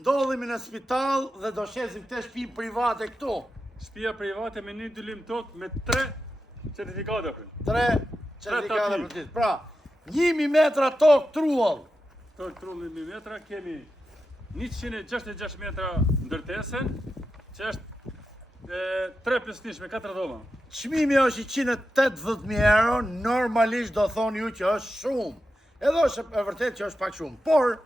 ndodhemi në spital dhe do shesim këtë shtëpi private këtu. Shtëpia private me një dylim tokë me 3 certifikata. 3 certifikata për ditë. Pra, 1000 metra tokë truall. Tokë trull 1000 metra, kemi 166 metra ndërtesën, që është 3 pjesëtish me 4 dhoma. Çmimi është 180.000 euro, normalisht do thoni ju që është shumë. Edhe është e vërtet që është pak shumë. Por,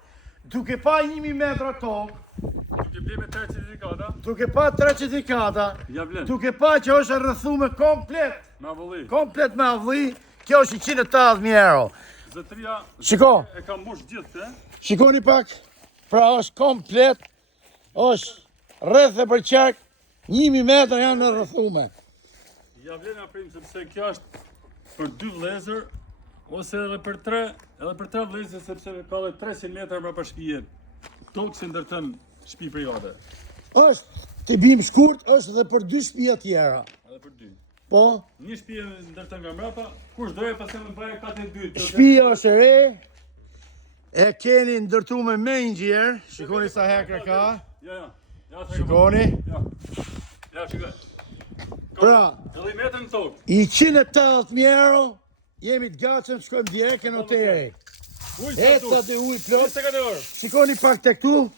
duke pa 1000 metra tokë, Duke ble me 3 certifikata, duke pa 3 certifikata, ja vlen. duke pa që është rrëthume komplet, Me avulli. komplet me avulli, kjo është 180.000 euro. Zotëria Shiko. e ka mbush gjithë, Shikoni pak, pra është komplet, është rreth e për qak, 1000 metra janë në rrëthume. Ja vlen a prim sepse kjo është për 2 vëllezër ose edhe për 3 vëllezër sepse ka edhe 300 metra mbrapa shtëpie. Tokë që ndërton shtëpi private. Është, të bim shkurt, është edhe për 2 shtëpia tjera. Edhe për 2. Po, Një shtëpi ndërton nga mbrapa, kush doje pastaj më bëj katë 2. shtëpia është e re, e keni ndërtuar me ingjier, shikoni sa hekra ka, Ja, shikoni. Ja, shikoj. Pra, Edhe metrën tokë. i 180.000 euro, jemi të gatshëm të shkojmë direkt në noteri. Eca dhe ujë plot. 24 orë. Shikoni pak të këtu.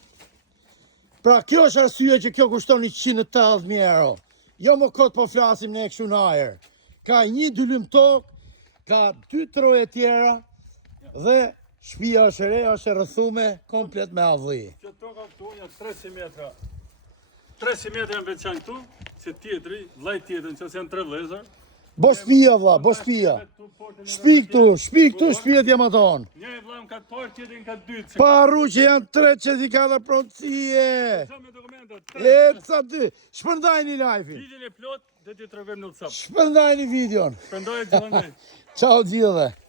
Pra, kjo është arsye që kjo kushton 180.000 euro. Jo më kot po flasim ne kështu në ajër. Ka një dylim tokë, ka 2 troje tjera dhe shtëpia është e re, është e rrëthume komplet me avulli. Kjo toka këtu janë 300 metra. 300 metra në veçan këtu, se tjetri, vllai tjetrin, që janë 3 vëllezër. Bo shtëpia vlla, bo shtëpia. Shtëpi këtu, shtëpia jamaton. Njëri vllajm ka parë, tjetrin ka 2. Pa arru që janë 3 certifikata pronësie. Sa me dokumentat? Eca 2. Shpërndajni live-in. Videon e plot, dhe t'i tregojmë në WhatsApp. Shpërndajni videon. Shpërndoje gjithandaj. Ciao gjithëve.